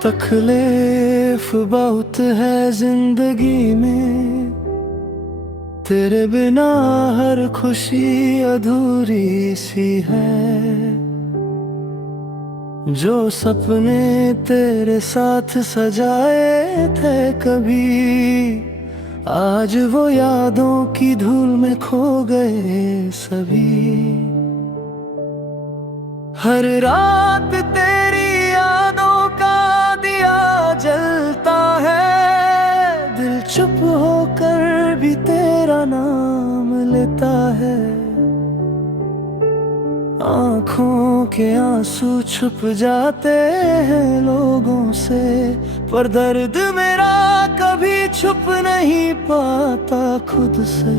तकलीफ बहुत है जिंदगी में, तेरे बिना हर खुशी अधूरी सी है। जो सपने तेरे साथ सजाए थे कभी, आज वो यादों की धूल में खो गए सभी। हर रात तेरी यादों का दिया जलता है, दिल चुप होकर भी तेरा नाम लेता है। आँखों के आंसू छुप जाते हैं लोगों से, पर दर्द मेरा कभी छुप नहीं पाता खुद से।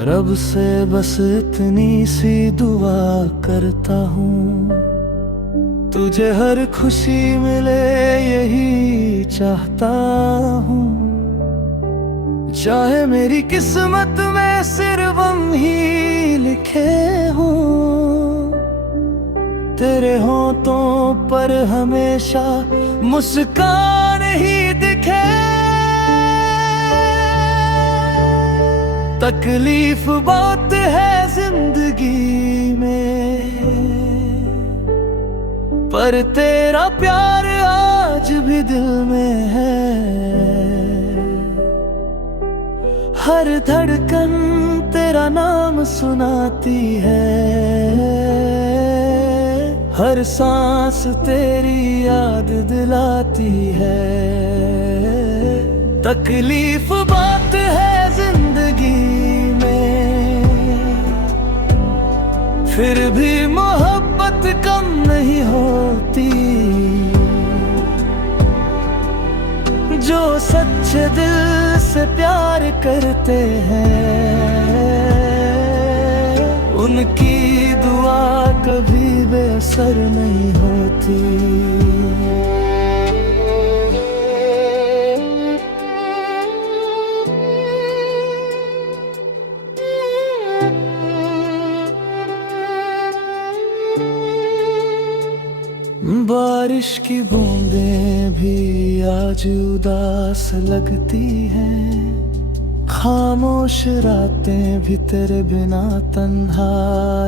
रब से बस इतनी सी दुआ करता हूँ, तुझे हर खुशी मिले यही चाहता हूँ। चाहे मेरी किस्मत में सिर्फ गम ही लिखे हों, तेरे होंठों पर हमेशा मुस्कान ही दिखे। तकलीफ बहुत है जिंदगी में, पर तेरा प्यार आज भी दिल में है। हर धड़कन तेरा नाम सुनाती है, हर सांस तेरी याद दिलाती है। तकलीफ बहुत है जिंदगी में, फिर भी मोहब्बत कम नहीं होती। जो सच्चे दिल से प्यार करते हैं, उनकी दुआ कभी बेअसर नहीं होती। बारिश की बूंदें भी आज उदास लगती हैं, खामोश रातें भी तेरे बिना तन्हा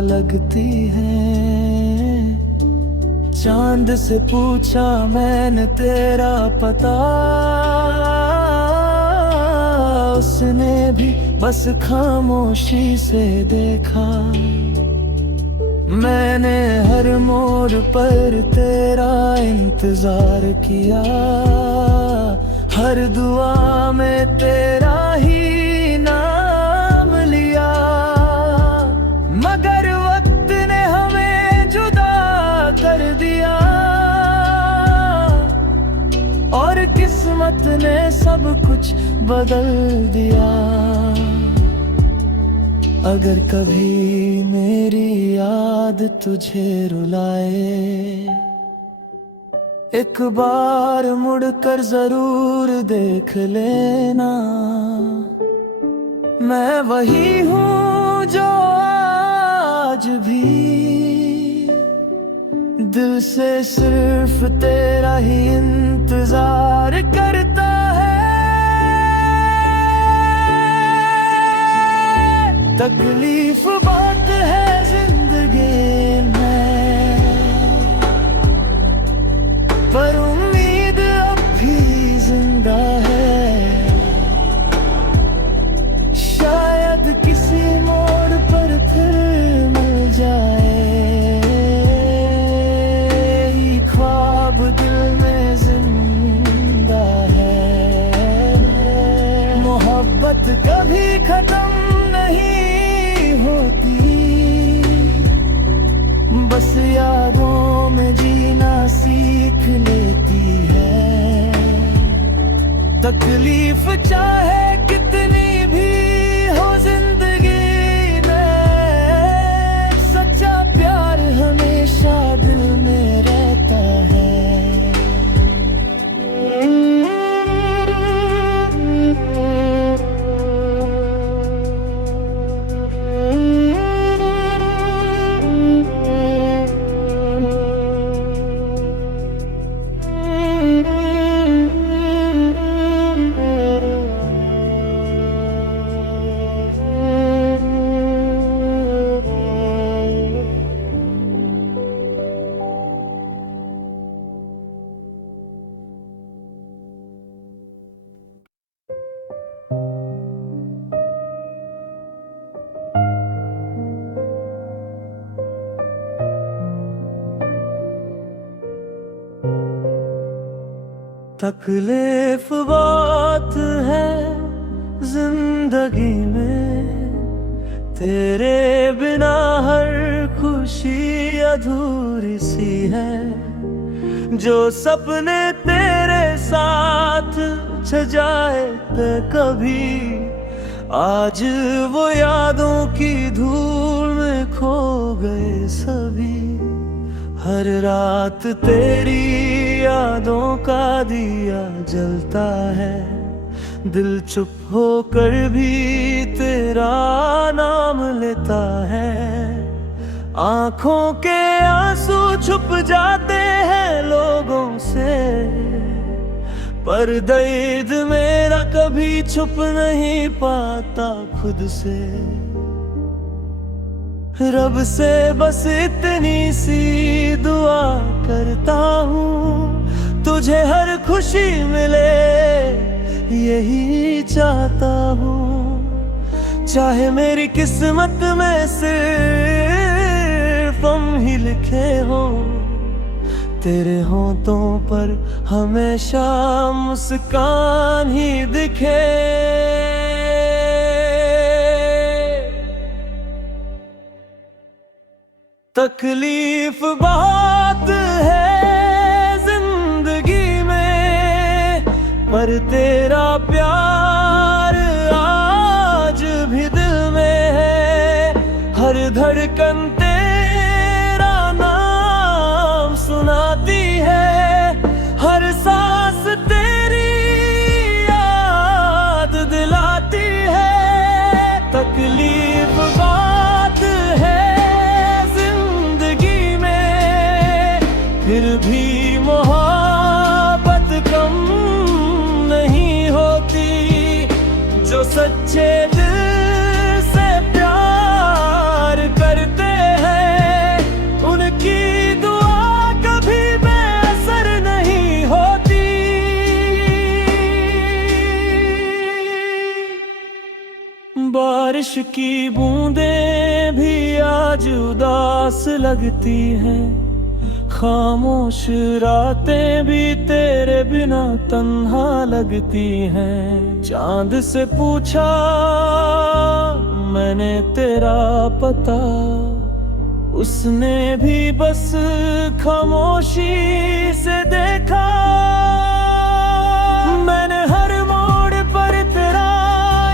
लगती हैं। चांद से पूछा मैंने तेरा पता, उसने भी बस खामोशी से देखा। मैंने हर मोड़ पर तेरा इंतजार किया, हर दुआ में तेरा ही नाम लिया। मगर वक्त ने हमें जुदा कर दिया, और किस्मत ने सब कुछ बदल दिया। अगर कभी मेरी याद तुझे रुलाए, एक बार मुड़कर जरूर देख लेना। मैं वही हूँ जो आज भी दिल से सिर्फ तेरा ही इंतजार करता है। तकलीफ बहुत है जिंदगी में, पर उम्मीद अब भी जिंदा है। शायद किसी मोड़ पर फिर मिल जाए, ये ख्वाब दिल में जिंदा है। मोहब्बत कभी खत्म नहीं होती, बस यादों में जीना सीख लेती है। तकलीफ चाहे कितनी भी हो जिंदगी में, सच्चा प्यार हमेशा दिल में रहता है। तकलीफ बात है जिंदगी में, तेरे बिना हर खुशी अधूरी सी है। जो सपने तेरे साथ सजाए थे कभी, आज वो यादों की धूल में खो गए सभी। हर रात तेरी यादों का दिया जलता है, दिल चुप होकर भी तेरा नाम लेता है। आंखों के आंसू छुप जाते हैं लोगों से, पर दर्द मेरा कभी छुप नहीं पाता खुद से। रब से बस इतनी सी दुआ करता हूँ, तुझे हर खुशी मिले यही चाहता हूँ। चाहे मेरी किस्मत में सिर्फ हम ही लिखे हो, तेरे होंठों पर हमेशा मुस्कान ही दिखे। तकलीफ बहुत है जिंदगी में, पर तेरा प्यार आज भी दिल में है। हर धड़कन तेरा नाम सुनाती है, हर सांस तेरी याद दिलाती है। तकलीफ बात है फिर भी मोहब्बत कम नहीं होती। जो सच्चे दिल से प्यार करते हैं, उनकी दुआ कभी बेअसर नहीं होती। बारिश की बूंदें भी आज उदास लगती हैं, खामोश रातें भी तेरे बिना तन्हा लगती हैं। चांद से पूछा मैंने तेरा पता, उसने भी बस खामोशी से देखा। मैंने हर मोड़ पर तेरा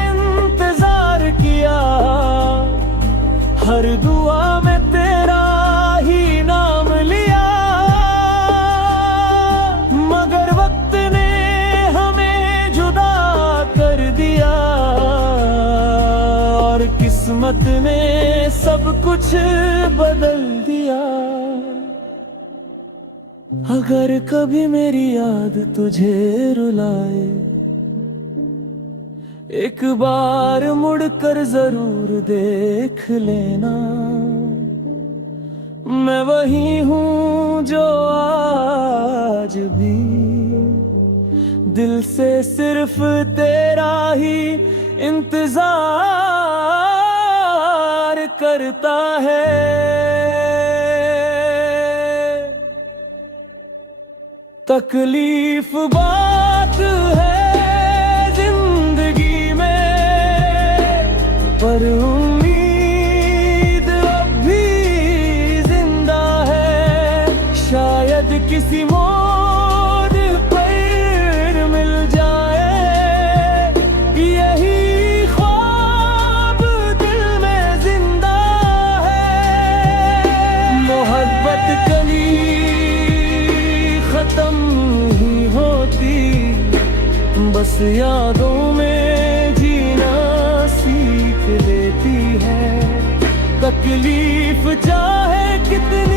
इंतजार किया, हर दुआ में तेरा ही नाम लिया। किस्मत ने सब कुछ बदल दिया। अगर कभी मेरी याद तुझे रुलाए, एक बार मुड़कर जरूर देख लेना। मैं वही हूँ जो आज भी दिल से सिर्फ तेरा ही इंतजार करता है। तकलीफ बात है जिंदगी में, पर उम्मीद अब भी जिंदा है। शायद किसी मोड़ पर मिल जाए यही बस यादों में जीना सीख लेती है। तकलीफ चाहे कितनी